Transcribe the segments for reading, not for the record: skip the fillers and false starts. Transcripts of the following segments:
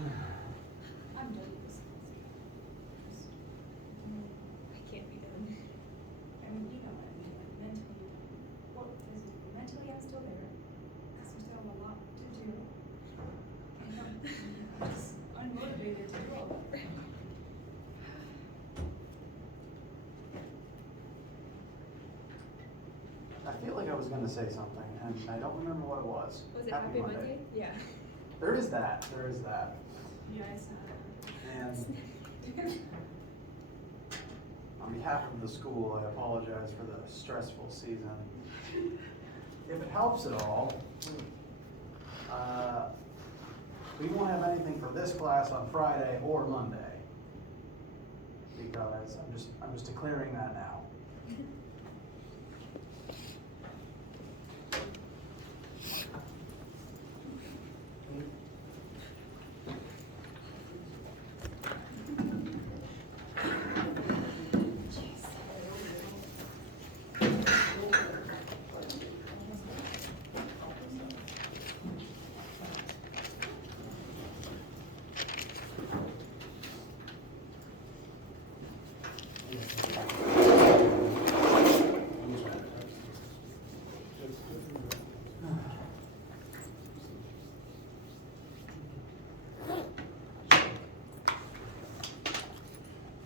I'm done with this. I can't be done. I mean, you know what I mean, like mentally, well, because mentally I'm still there. I still have a lot to do. And I'm just unmotivated to do all that. I feel like I was going to say something, and I don't remember what it was. Was it Happy Monday? Yeah. There is that. There is that. Yes. And on behalf of the school, I apologize for the stressful season. If it helps at all, we won't have anything for this class on Friday or Monday, because I'm just declaring that now.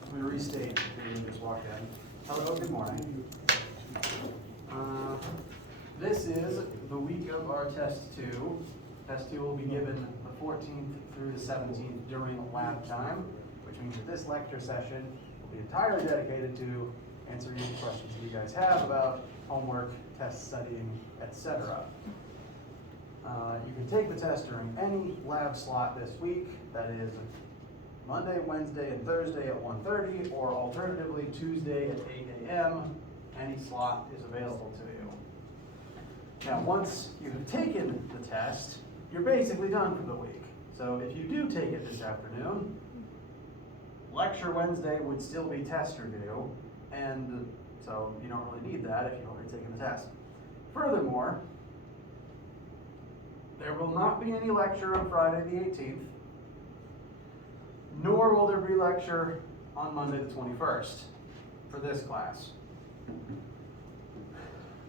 I'm going to restate who just walked in. Hello, good morning. This is the week of our test 2. Test 2 will be given the 14th through the 17th during lab time, which means that this lecture session will be entirely dedicated to answering any questions that you guys have about homework, test studying, etc. You can take the test during any lab slot this week, that is Monday, Wednesday, and Thursday at 1:30, or alternatively Tuesday at 8 a.m. Any slot is available to you. Now, once you have taken the test, you're basically done for the week. So if you do take it this afternoon, lecture Wednesday would still be test review, and so you don't really need that if you've already taken the test. Furthermore, there will not be any lecture on Friday the 18th, nor will there be lecture on Monday the 21st for this class.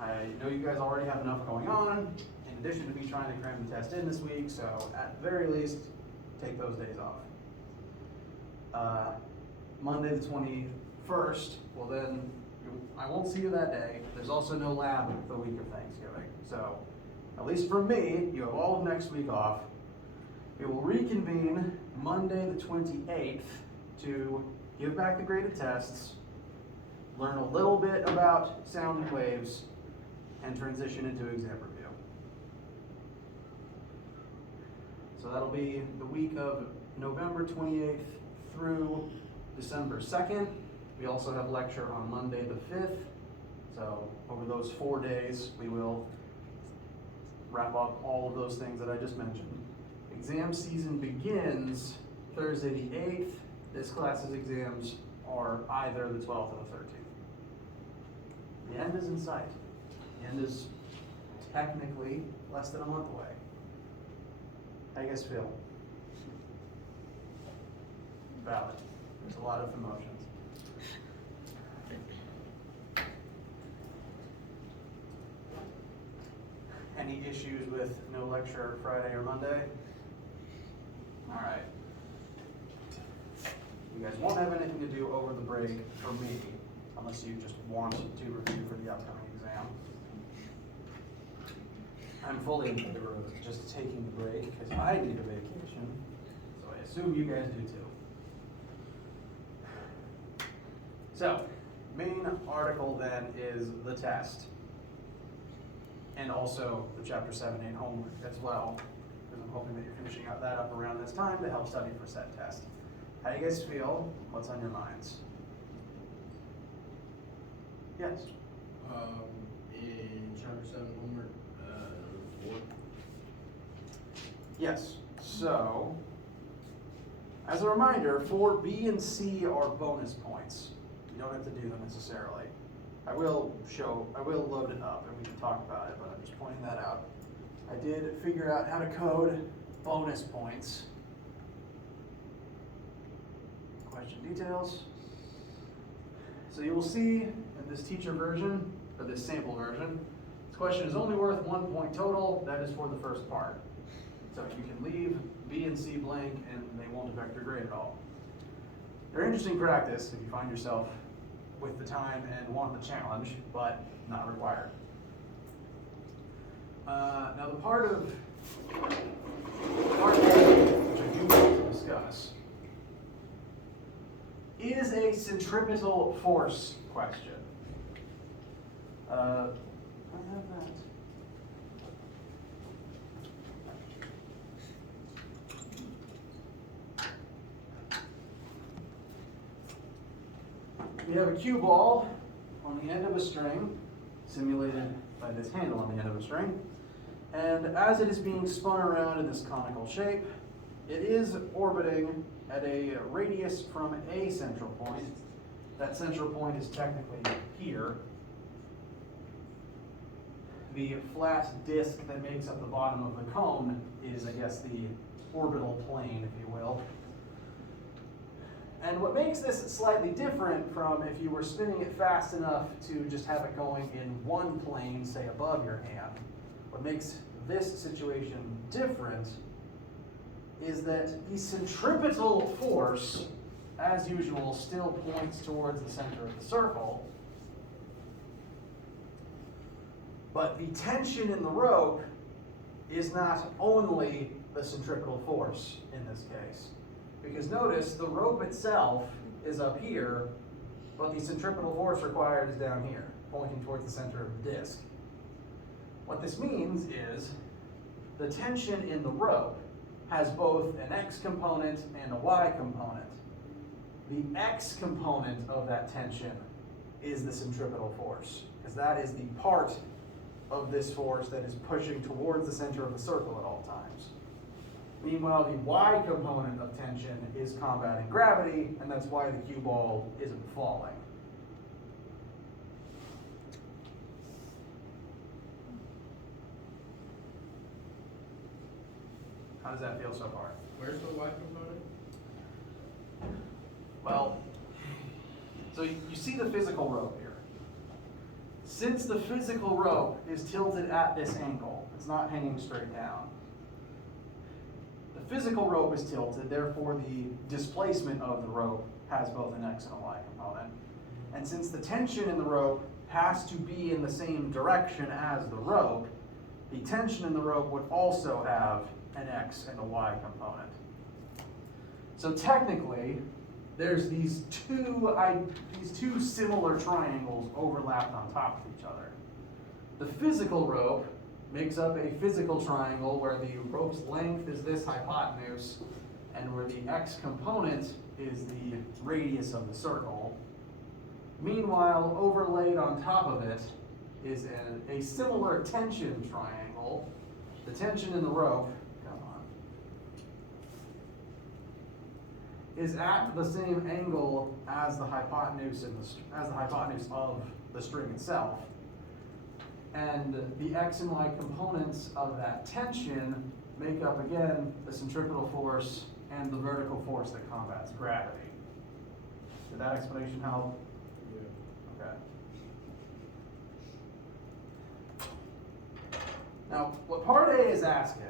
I know you guys already have enough going on, in addition to me trying to cram the test in this week, so at the very least, take those days off. Monday the 21st, well then, I won't see you that day. There's also no lab the week of Thanksgiving, so at least for me, you have all of next week off. We will reconvene Monday the 28th to give back the graded tests, learn a little bit about sound and waves, and transition into exam review. So that'll be the week of November 28th through December 2nd. We also have lecture on Monday the 5th. So over those 4 days, we will wrap up all of those things that I just mentioned. Exam season begins Thursday the 8th. This class's exams are either the 12th or the 13th. The end is in sight. The end is technically less than a month away. How do you guys feel? Valid. There's a lot of emotions. Any issues with no lecture Friday or Monday? All right. You guys won't have anything to do over the break for me, unless you just want to review for the upcoming exam. I'm fully in favor of just taking the break, because I need a vacation, so I assume you guys do too. So, main article then is the test, and also the Chapter 7-8 homework as well, because I'm hoping that you're finishing out that up around this time to help study for said test. How do you guys feel? What's on your minds? Yes? In Chapter 7 homework, 4. Yes. So, as a reminder, 4 B and C are bonus points. You don't have to do them necessarily. I will load it up and we can talk about it, but I'm just pointing that out. I did figure out how to code bonus points question details. So you will see in this teacher version, or this sample version, this question is only worth 1 point total. That is for the first part. So you can leave B and C blank and they won't affect your grade at all. They're interesting practice if you find yourself with the time and want the challenge, but not required. Now the part A, which I do want to discuss, is a centripetal force question. I have that. We have a cue ball on the end of a string, simulated by this handle on the end of a string. And as it is being spun around in this conical shape, it is orbiting at a radius from a central point. That central point is technically here. The flat disk that makes up the bottom of the cone is, I guess, the orbital plane, if you will. And what makes this slightly different from if you were spinning it fast enough to just have it going in one plane, say above your hand, what makes this situation different is that the centripetal force, as usual, still points towards the center of the circle, but the tension in the rope is not only the centripetal force in this case. Because notice, the rope itself is up here, but the centripetal force required is down here, pointing towards the center of the disc. What this means is the tension in the rope has both an X component and a Y component. The X component of that tension is the centripetal force, because that is the part of this force that is pushing towards the center of the circle at all times. Meanwhile, the Y component of tension is combating gravity, and that's why the cue ball isn't falling. How does that feel so far? Where's the Y component? Well, so you see the physical rope here. Since the physical rope is tilted at this angle, it's not hanging straight down. The physical rope is tilted, therefore the displacement of the rope has both an X and a Y component. And since the tension in the rope has to be in the same direction as the rope, the tension in the rope would also have an X and a Y component. So technically, there's these two similar triangles overlapped on top of each other. The physical rope makes up a physical triangle where the rope's length is this hypotenuse, and where the X component is the radius of the circle. Meanwhile, overlaid on top of it is a similar tension triangle. The tension in the rope, is at the same angle as the hypotenuse of the string itself. And the X and Y components of that tension make up, again, the centripetal force and the vertical force that combats gravity. Did that explanation help? Yeah. Okay. Now, what part A is asking,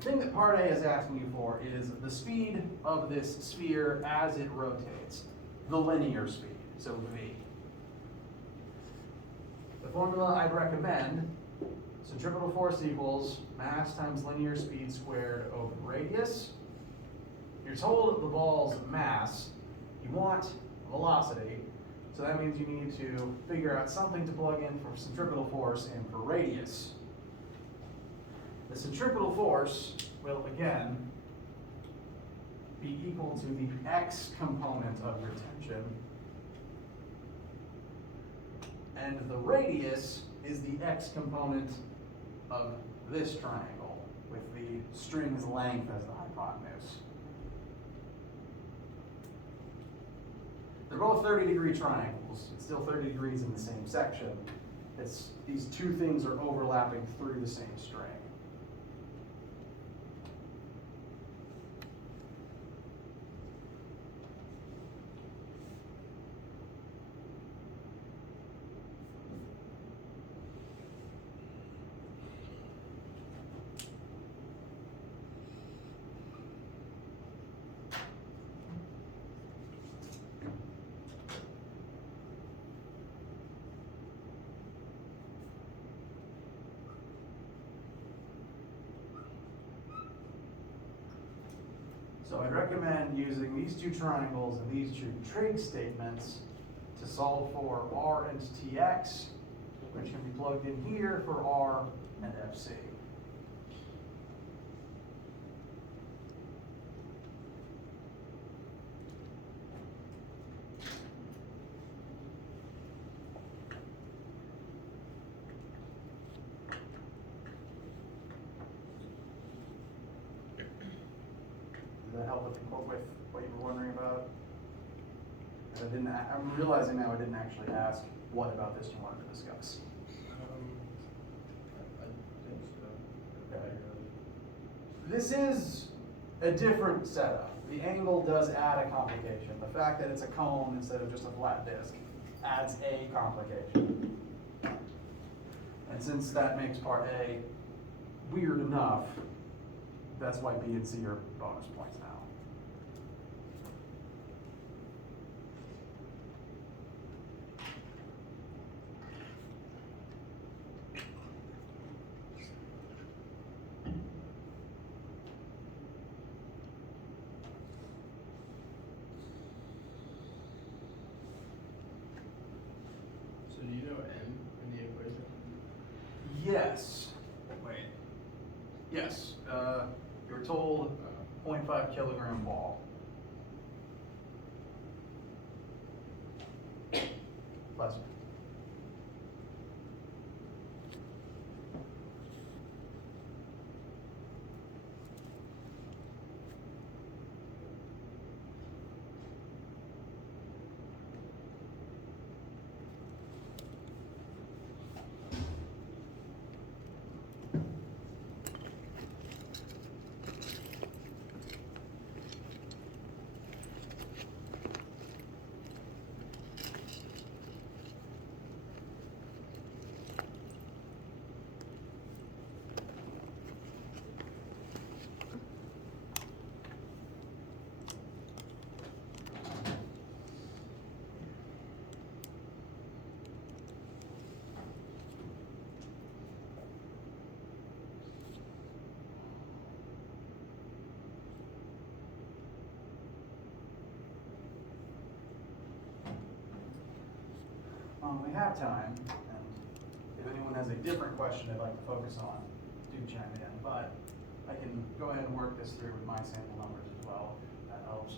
the thing that part A is asking you for is the speed of this sphere as it rotates, the linear speed, so V. The formula I'd recommend, centripetal force equals mass times linear speed squared over radius. You're told the ball's mass, you want velocity, so that means you need to figure out something to plug in for centripetal force and for radius. The centripetal force will, again, be equal to the X component of your tension, and the radius is the X component of this triangle, with the string's length as the hypotenuse. They're both 30-degree triangles. It's still 30 degrees in the same section. These two things are overlapping through the same string. So I'd recommend using these two triangles and these two trig statements to solve for R and Tx, which can be plugged in here for R and Fc. Does that help with what you were wondering about? I'm realizing now I didn't actually ask what about this you wanted to discuss. I think so. Okay. This is a different setup. The angle does add a complication. The fact that it's a cone instead of just a flat disk adds a complication. And since that makes part A weird enough, that's why B and C are bonus points now. So do you know M in the equation? Yes. Wait. Yes. You're told 0.5 kilogram ball. Bless you. We have time, and if anyone has a different question they'd like to focus on, do chime in. But I can go ahead and work this through with my sample numbers as well, if that helps.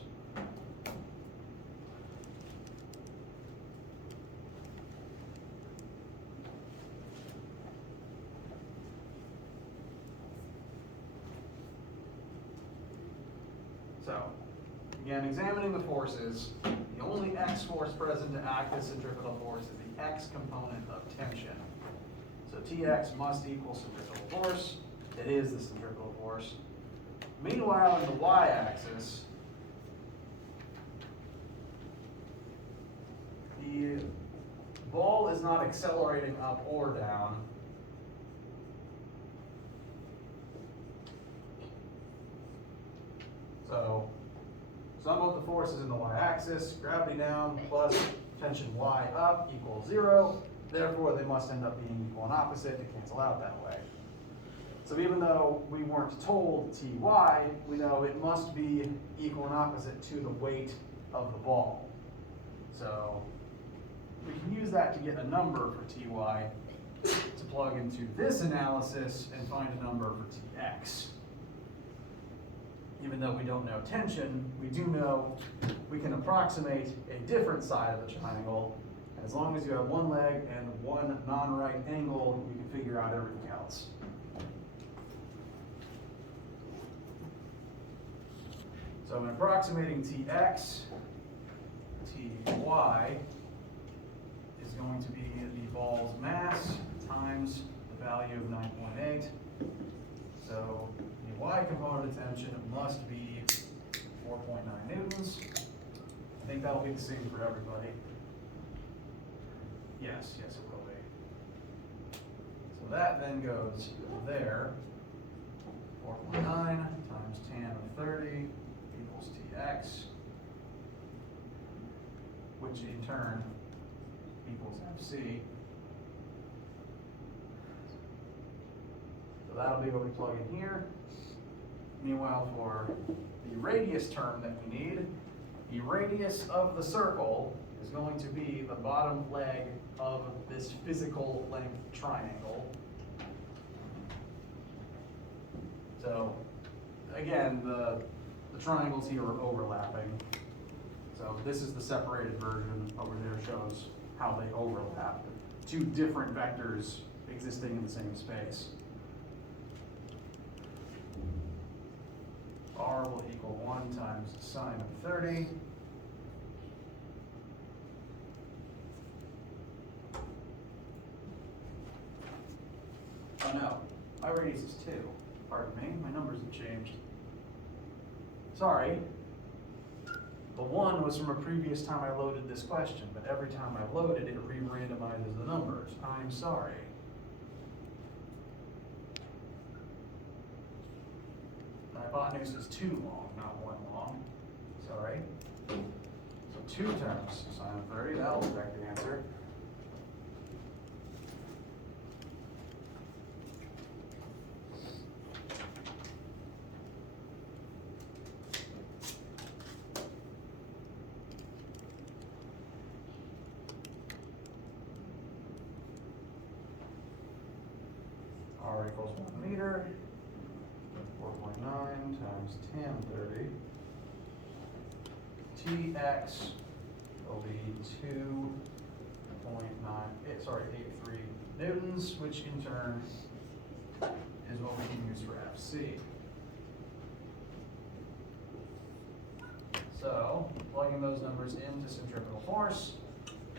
So, again, examining the forces, the only X force present to act as centripetal force is the X component of tension. So Tx must equal centripetal force. It is the centripetal force. Meanwhile, in the y-axis, the ball is not accelerating up or down. So sum of the forces in the y-axis, gravity down plus tension y up equals 0. Therefore, they must end up being equal and opposite to cancel out that way. So even though we weren't told Ty, we know it must be equal and opposite to the weight of the ball. So we can use that to get a number for Ty to plug into this analysis and find a number for Tx. Even though we don't know tension, we do know we can approximate a different side of the triangle. And as long as you have one leg and one non-right angle, you can figure out everything else. So in approximating Tx, Ty is going to be the ball's mass times the value of 9.8. So the y component of tension must be 4.9 newtons. I think that'll be the same for everybody. Yes, it will be. So that then goes there. 4.9 times tan of 30 equals Tx, which in turn equals Fc. So that'll be what we plug in here. Meanwhile, for the radius term that we need, the radius of the circle is going to be the bottom leg of this physical length triangle. So, again, the triangles here are overlapping. So this is the separated version. Over there shows how they overlap. Two different vectors existing in the same space. R will equal 1 times sine of 30. Oh no, my radius is 2. Pardon me, my numbers have changed. Sorry. The 1 was from a previous time I loaded this question, but every time I load it, it re-randomizes the numbers. I'm sorry. My hypotenuse is 2 long, not 1 long. Sorry. So 2 times sine of 30, that'll correct the answer. R equals 1 meter. 4.9 times tan 30. Tx will be 83 newtons, which in turn is what we can use for FC. So, plugging those numbers into centripetal force,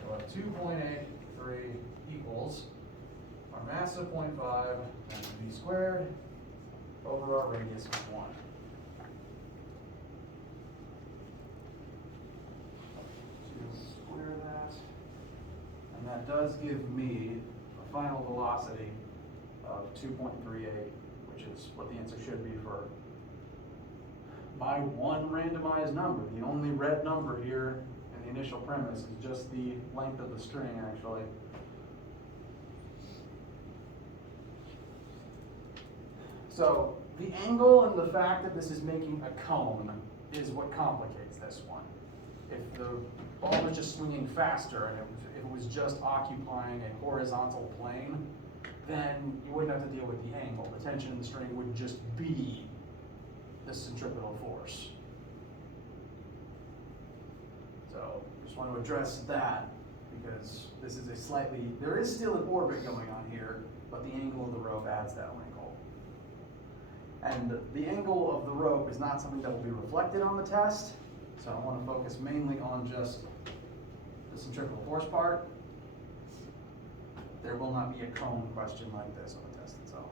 we'll have 2.83 equals our mass of 0.5 times v squared over our radius of 1. To square that, and that does give me a final velocity of 2.38, which is what the answer should be for my one randomized number. The only red number here in the initial premise is just the length of the string, actually. So the angle and the fact that this is making a cone is what complicates this one. If the ball was just swinging faster and if it was just occupying a horizontal plane, then you wouldn't have to deal with the angle. The tension in the string would just be the centripetal force. So just want to address that because this is there is still an orbit going on here, but the angle of the rope adds that wrinkle. And the angle of the rope is not something that will be reflected on the test, so I want to focus mainly on just the centripetal force part. There will not be a cone question like this on the test itself.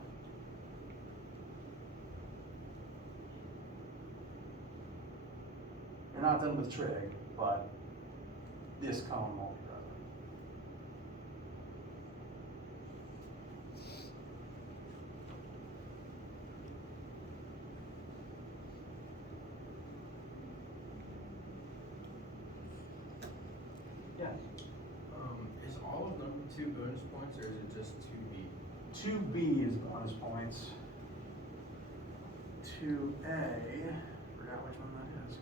You're not done with trig, but this cone won't be present. Yes. Is all of number 2 bonus points, or is it just 2B? 2B is bonus points. 2A, forgot which one that is.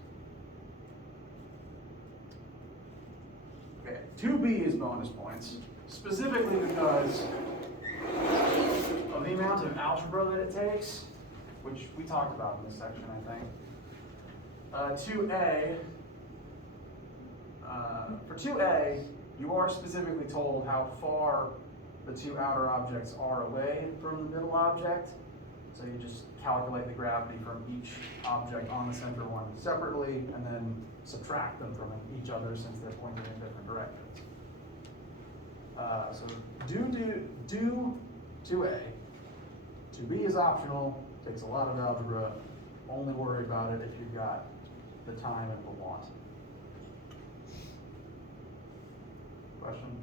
Okay, 2B is bonus points, specifically because of the amount of algebra that it takes, which we talked about in this section, I think. 2A, for 2A, you are specifically told how far the two outer objects are away from the middle object. So you just calculate the gravity from each object on the center one separately, and then subtract them from each other since they're pointing in different directions. So do 2A. 2B is optional, takes a lot of algebra. Only worry about it if you've got the time and the want. Question?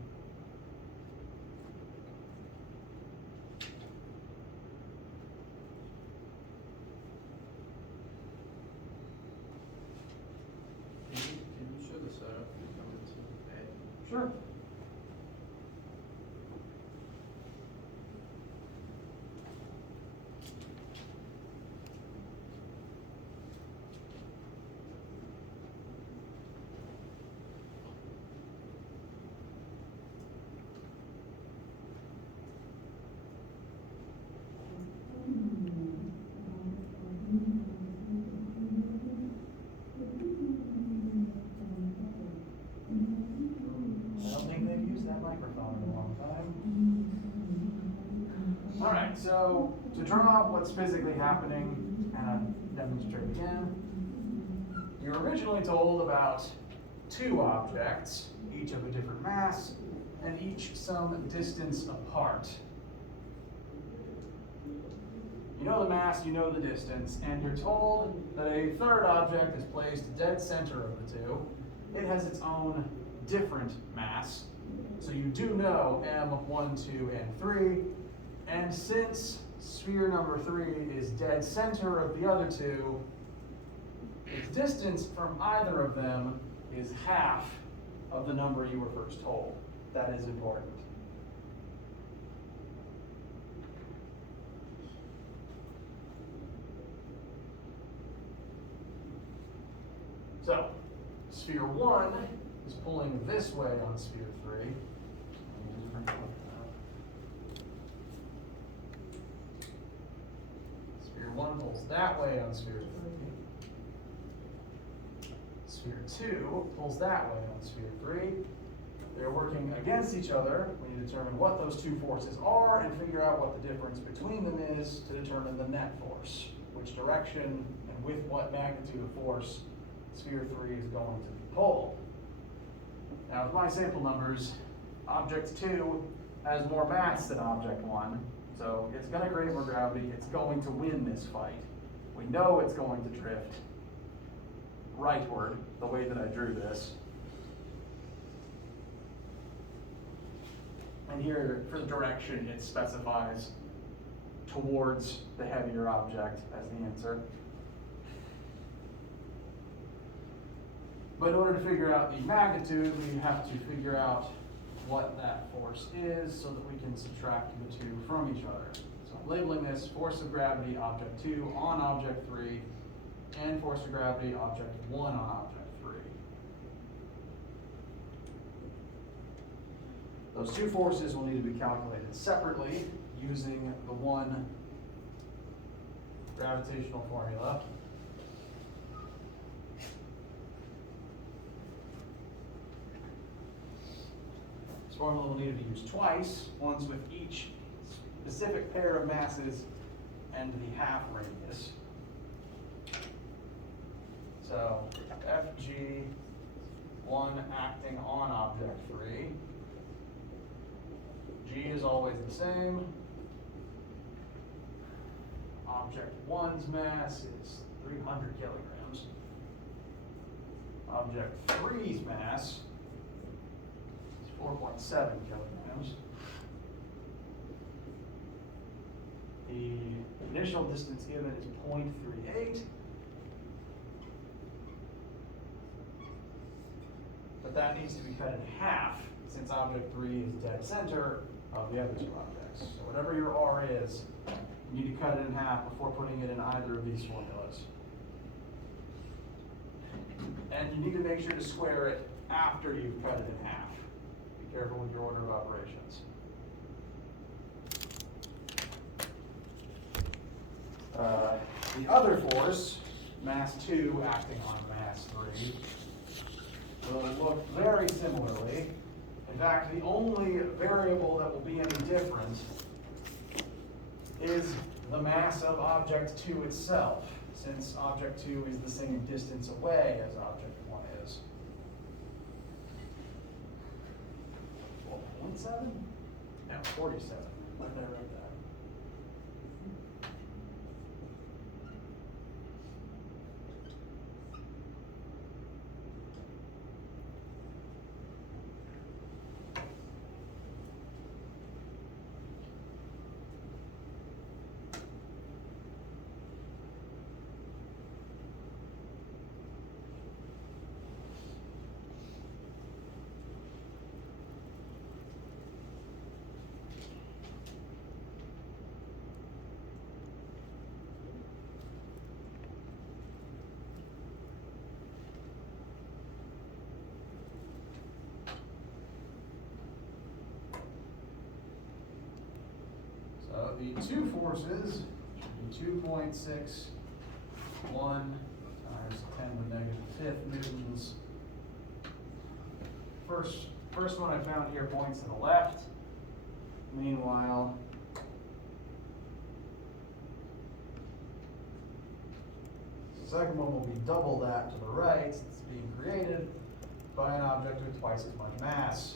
Can you show the setup for number 2A? Sure. draw what's physically happening and I'll demonstrate again. You're originally told about two objects, each of a different mass, and each some distance apart. You know the mass, you know the distance, and you're told that a third object is placed dead center of the two. It has its own different mass, so you do know M1, 2, and 3, and since sphere number 3 is dead center of the other two, its distance from either of them is half of the number you were first told. That is important. So, sphere 1 is pulling this way on sphere 3. Sphere 1 pulls that way on sphere 3. Sphere 2 pulls that way on sphere 3. They're working against each other. We need to determine what those two forces are and figure out what the difference between them is to determine the net force, which direction and with what magnitude of force sphere 3 is going to be pulled. Now with my sample numbers, object 2 has more mass than object 1, so it's going to create more gravity, it's going to win this fight. We know it's going to drift rightward, the way that I drew this. And here, for the direction, it specifies towards the heavier object as the answer. But in order to figure out the magnitude, we have to figure out what that force is so that we can subtract the two from each other. So I'm labeling this force of gravity object 2 on object 3 and force of gravity object 1 on object 3. Those two forces will need to be calculated separately using the one gravitational formula. This formula will need to be used twice, once with each specific pair of masses and the half radius. So FG1 acting on object 3. G is always the same. Object 1's mass is 300 kilograms. Object 3's mass is 4.7 kilograms. The initial distance given is 0.38. But that needs to be cut in half since object 3 is dead center of the other two objects. So whatever your R is, you need to cut it in half before putting it in either of these formulas. And you need to make sure to square it after you've cut it in half. Be careful with your order of operations. The other force, mass 2 acting on mass 3, will look very similarly. In fact, the only variable that will be any different is the mass of object 2 itself, since object 2 is the same distance away as object 1 is. 4.7? No, 47. Where did I write that? So the two forces should be 2.61 times 10 to the -5 newtons. First one I found here points to the left. Meanwhile, The second one will be double that to the right. It's being created by an object with twice as much mass.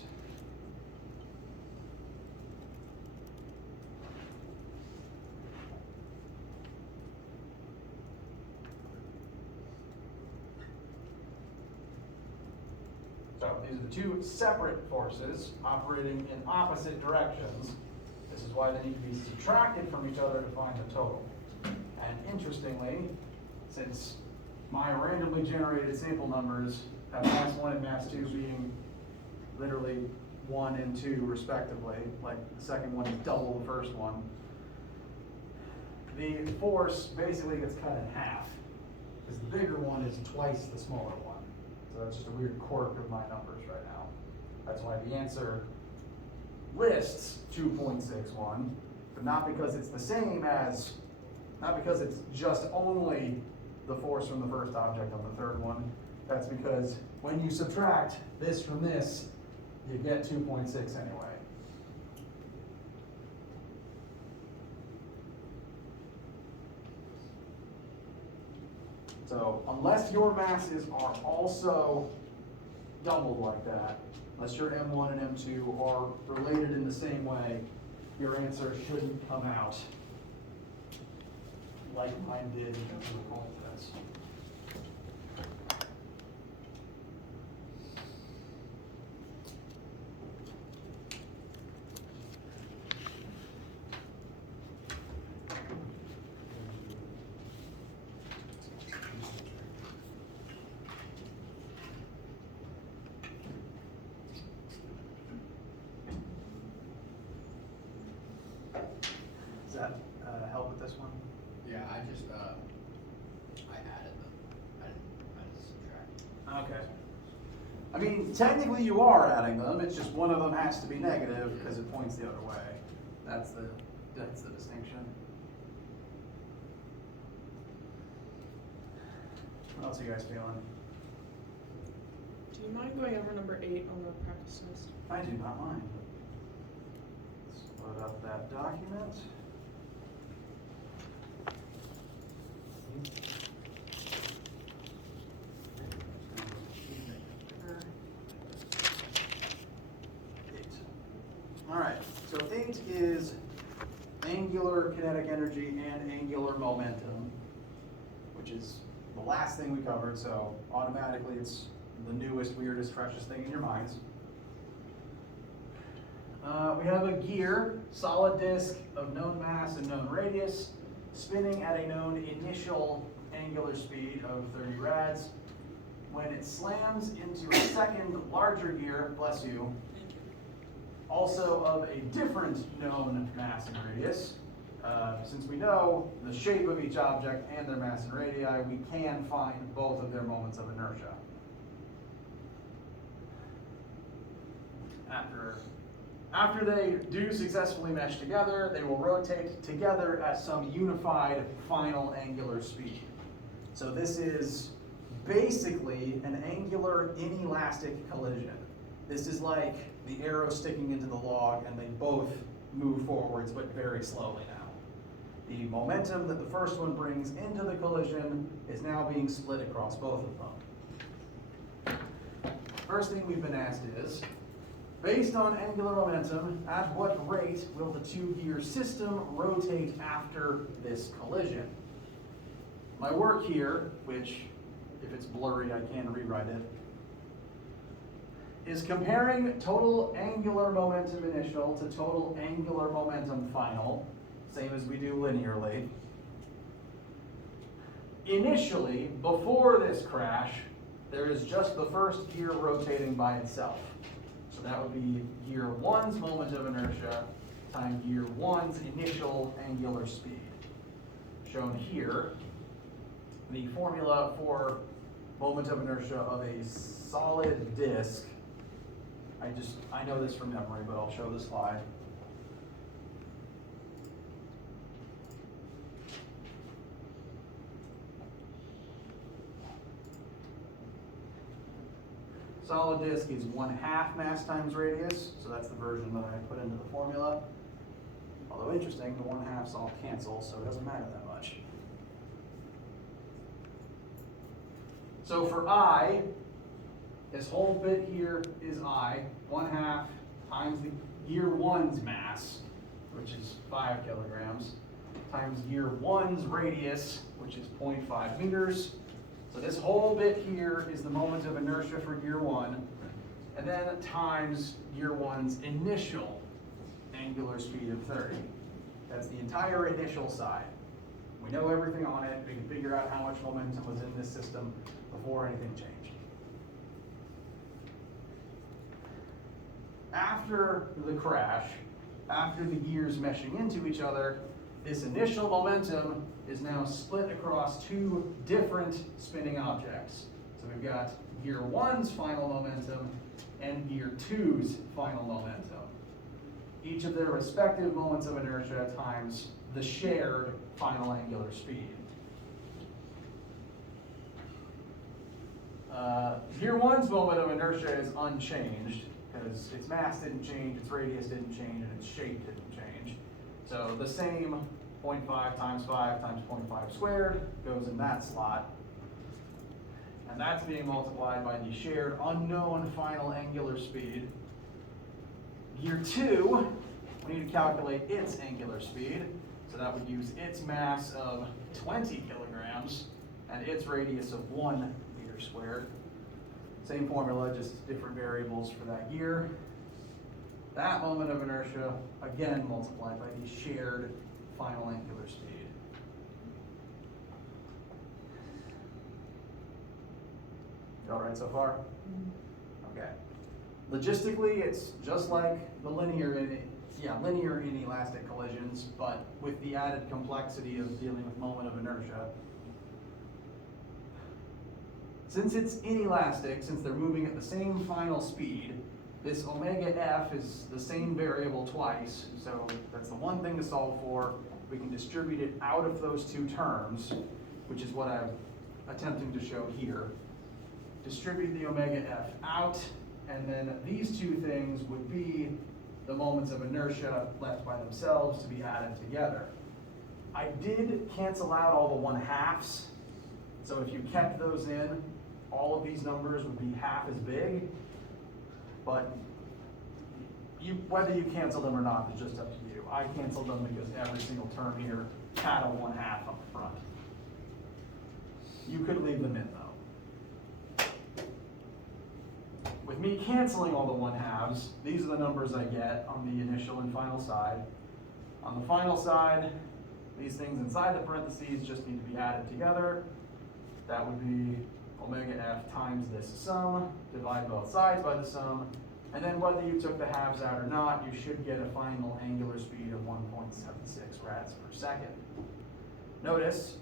So these are the two separate forces operating in opposite directions. This is why they need to be subtracted from each other to find the total. And interestingly, since my randomly generated sample numbers have mass 1 and mass 2 being literally 1 and 2 respectively, like the second one is double the first one, the force basically gets cut in half, because the bigger one is twice the smaller one. So that's just a weird quirk of my numbers right now. That's why the answer lists 2.61, but not because it's the same as, not because it's just only the force from the first object on the third one. That's because when you subtract this from this, you get 2.6 anyway. So unless your masses are also doubled like that, unless your M1 and M2 are related in the same way, your answer shouldn't come out like mine did in the coin test. Does that help with this one? Yeah, I added them. I didn't subtract. Okay. I mean, technically you are adding them, it's just one of them has to be negative because it points the other way. That's the distinction. What else are you guys feeling? Do you mind going over number 8 on the practice test? I do not mind. Let's load up that document. All right, so 8 is angular kinetic energy and angular momentum, which is the last thing we covered, so automatically it's the newest, weirdest, freshest thing in your minds. We have a gear, solid disk of known mass and known radius, spinning at a known initial angular speed of 30 rads. When it slams into a second larger gear, bless you, also of a different known mass and radius. Since we know the shape of each object and their mass and radii, we can find both of their moments of inertia. After they do successfully mesh together, they will rotate together at some unified final angular speed. So this is basically an angular inelastic collision. This is like the arrow sticking into the log and they both move forwards but very slowly now. The momentum that the first one brings into the collision is now being split across both of them. First thing we've been asked is, based on angular momentum, at what rate will the two-gear system rotate after this collision? My work here, which if it's blurry I can rewrite it, is comparing total angular momentum initial to total angular momentum final, same as we do linearly. Initially, before this crash, there is just the first gear rotating by itself. So that would be gear 1's moment of inertia times gear 1's initial angular speed. Shown here, the formula for moment of inertia of a solid disk, I know this from memory, but I'll show the slide. Solid disk is 1/2 mass times radius, so that's the version that I put into the formula. Although interesting, the 1/2s all cancel, so it doesn't matter that much. So for I, this whole bit here is I, 1/2 times the gear 1's mass, which is 5 kilograms, times gear 1's radius, which is 0.5 meters. So this whole bit here is the moment of inertia for gear 1, and then times gear 1's initial angular speed of 30. That's the entire initial side. We know everything on it. We can figure out how much momentum was in this system before anything changed. After the crash, after the gears meshing into each other, this initial momentum is now split across two different spinning objects. So we've got gear 1's final momentum and gear 2's final momentum. Each of their respective moments of inertia times the shared final angular speed. Gear 1's moment of inertia is unchanged because its mass didn't change, its radius didn't change, and its shape didn't change. So the same 0.5 times 5 times 0.5 squared goes in that slot. And that's being multiplied by the shared unknown final angular speed. Gear 2, we need to calculate its angular speed. So that would use its mass of 20 kilograms and its radius of 1 meter squared. Same formula, just different variables for that gear. That moment of inertia, again multiplied by the shared final angular speed. All right so far? Okay. Logistically, it's just like the linear inelastic collisions, but with the added complexity of dealing with moment of inertia. Since it's inelastic, since they're moving at the same final speed, this omega f is the same variable twice, so that's the one thing to solve for. We can distribute it out of those two terms, which is what I'm attempting to show here. Distribute the omega f out, and then these two things would be the moments of inertia left by themselves to be added together. I did cancel out all the 1/2s, so if you kept those in, all of these numbers would be half as big, but whether you cancel them or not is just up to you. I canceled them because every single term here had a 1/2 up front. You could leave them in though. With me canceling all the 1/2s, these are the numbers I get on the initial and final side. On the final side, these things inside the parentheses just need to be added together. That would be omega f times this sum, divide both sides by the sum, and then whether you took the halves out or not, you should get a final angular speed of 1.76 rads per second. Notice,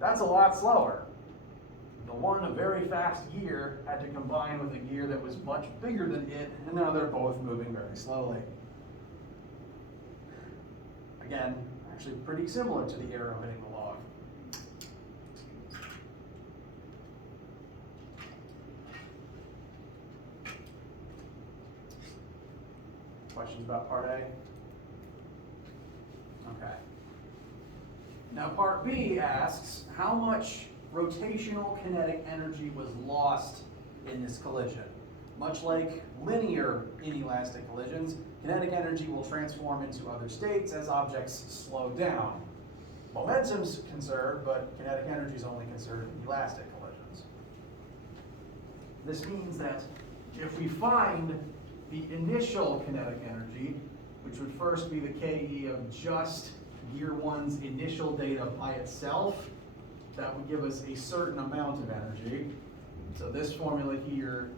that's a lot slower. The one, a very fast gear, had to combine with a gear that was much bigger than it, and now they're both moving very slowly. Again, actually pretty similar to the arrow hitting the log. Questions about part A? Okay. Now part B asks, how much rotational kinetic energy was lost in this collision? Much like linear inelastic collisions, kinetic energy will transform into other states as objects slow down. Momentum's conserved, but kinetic energy is only conserved in elastic collisions. This means that if we find the initial kinetic energy, which would first be the KE of just gear 1's initial data by itself, that would give us a certain amount of energy. So this formula here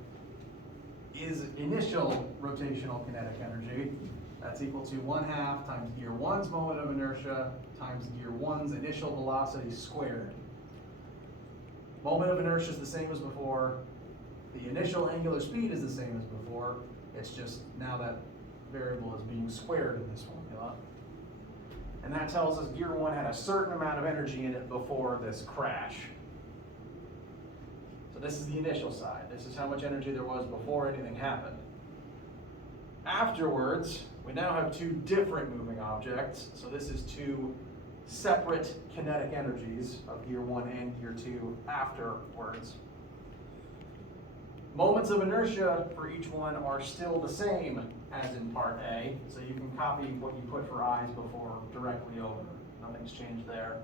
is initial rotational kinetic energy. That's equal to 1/2 times gear 1's moment of inertia times gear 1's initial velocity squared. Moment of inertia is the same as before. The initial angular speed is the same as before. It's just now that variable is being squared in this formula. And that tells us gear 1 had a certain amount of energy in it before this crash. So this is the initial side. This is how much energy there was before anything happened. Afterwards, we now have two different moving objects. So this is two separate kinetic energies of gear 1 and gear 2 afterwards. Moments of inertia for each one are still the same as in part A, so you can copy what you put for I's before directly over. Nothing's changed there.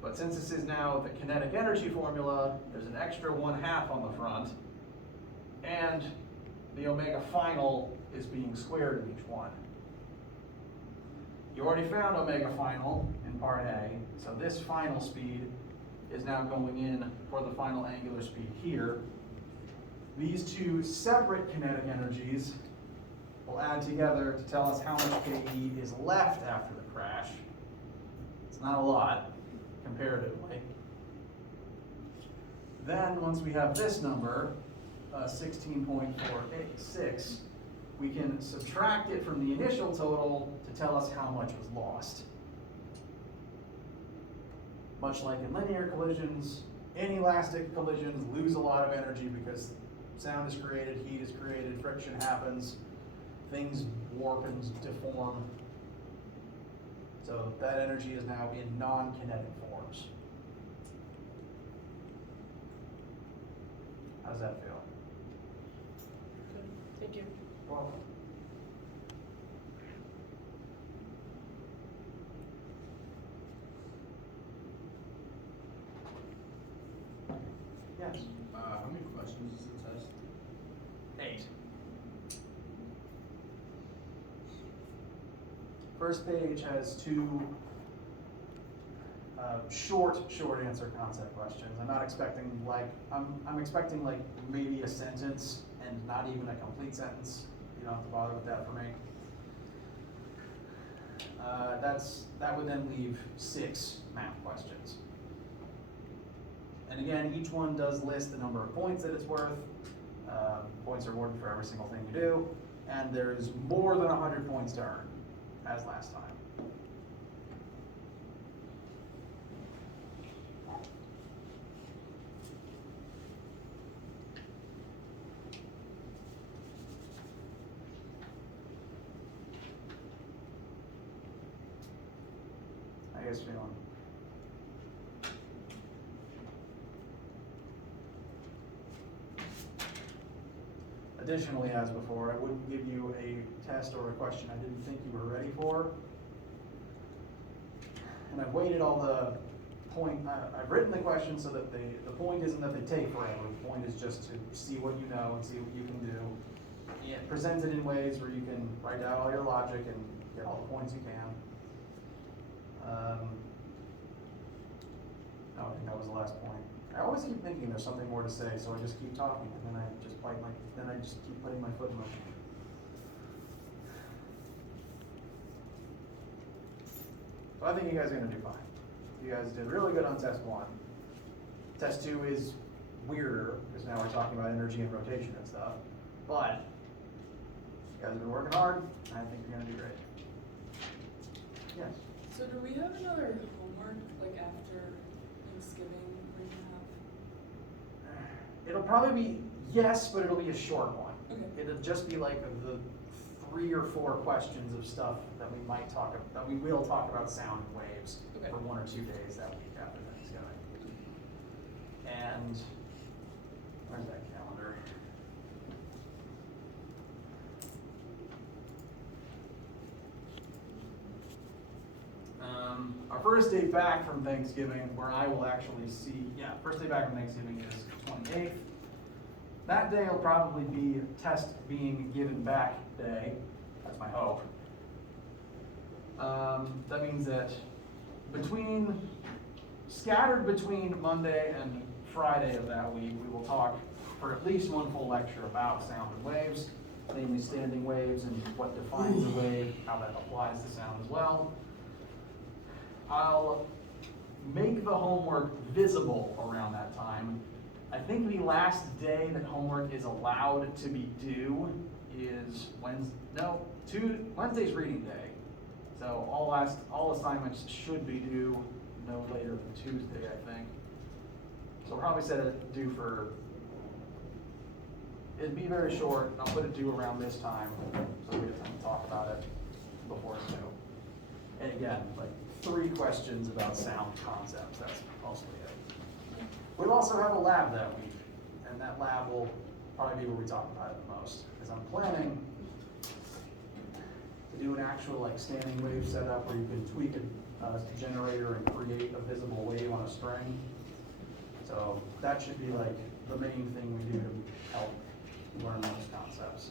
But since this is now the kinetic energy formula, there's an extra 1/2 on the front, and the omega final is being squared in each one. You already found omega final in part A, so this final speed is now going in for the final angular speed here. These two separate kinetic energies will add together to tell us how much KE is left after the crash. It's not a lot, comparatively. Then, once we have this number, 16.486, we can subtract it from the initial total to tell us how much was lost. Much like in linear collisions, inelastic collisions lose a lot of energy because sound is created, heat is created, friction happens, things warp and deform. So that energy is now in non-kinetic forms. How does that feel? Good. Thank you. Well, yes. How many questions is the test? 8. First page has 2 short answer concept questions. I'm not expecting I'm expecting like maybe a sentence and not even a complete sentence. You don't have to bother with that for me. That would then leave 6 math questions. And again, each one does list the number of points that it's worth. Points are awarded for every single thing you do, and there's more than 100 points to earn, as last time. How you guys feeling? Additionally, as before, I wouldn't give you a test or a question I didn't think you were ready for. And I've weighted all the I've written the questions so that the point isn't that they take forever. The point is just to see what you know and see what you can do. Yeah, present it in ways where you can write out all your logic and get all the points you can. I think that was the last point. I always keep thinking there's something more to say, so I just keep talking, and then I just keep putting my foot in my mouth. So I think you guys are gonna do fine. You guys did really good on test 1. Test 2 is weirder, because now we're talking about energy and rotation and stuff. But you guys have been working hard, and I think you're gonna do great. Yes? So do we have another homework, like after Thanksgiving, we're gonna have? It'll probably be, yes, but it'll be a short one. Okay. It'll just be like the 3 or 4 questions of stuff that we might talk about, that we will talk about sound and waves Okay. for 1 or 2 days that week after Thanksgiving. And where's that calendar? Our first day back from Thanksgiving, where I will actually see, first day back from Thanksgiving is 28th. That day will probably be test being given back day. That's my hope. That means that scattered between Monday and Friday of that week, we will talk for at least 1 full lecture about sound and waves, namely standing waves and what defines a wave, how that applies to sound as well. I'll make the homework visible around that time. I think the last day that homework is allowed to be due is Wednesday's reading day. So all assignments should be due no later than Tuesday, I think. So I'll probably set it due it'd be very short. I'll put it due around this time, so we have time to talk about it before it's due. And again, like 3 questions about sound concepts, that's mostly it. We'll also have a lab that week, and that lab will probably be where we talk about it the most, because I'm planning to do an actual like standing wave setup where you can tweak a generator and create a visible wave on a string. So that should be like the main thing we do to help learn those concepts.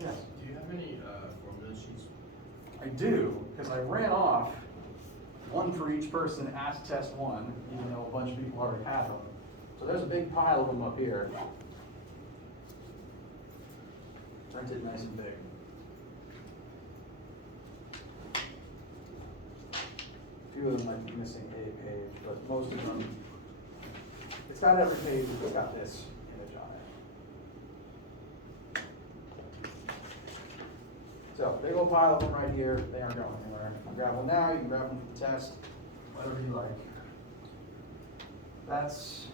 Yes? Do you have any formula sheets? I do, because I ran off one for each person at test one, even though a bunch of people already had them. So there's a big pile of them up here. Printed nice and big. A few of them might be missing a page, but most of them, it's got every page, it's got this image on it. So, big old pile of them right here, they aren't going anywhere. You can grab one now, you can grab one for the test, whatever you like. That's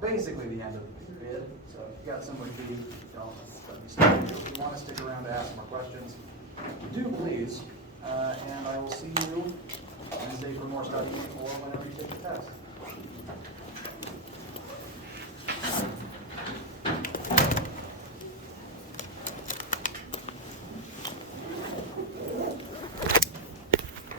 basically the end of the period. So if you got somebody who don't let me stop you. If you want to stick around to ask more questions, do please. And I will see you Wednesday for more study.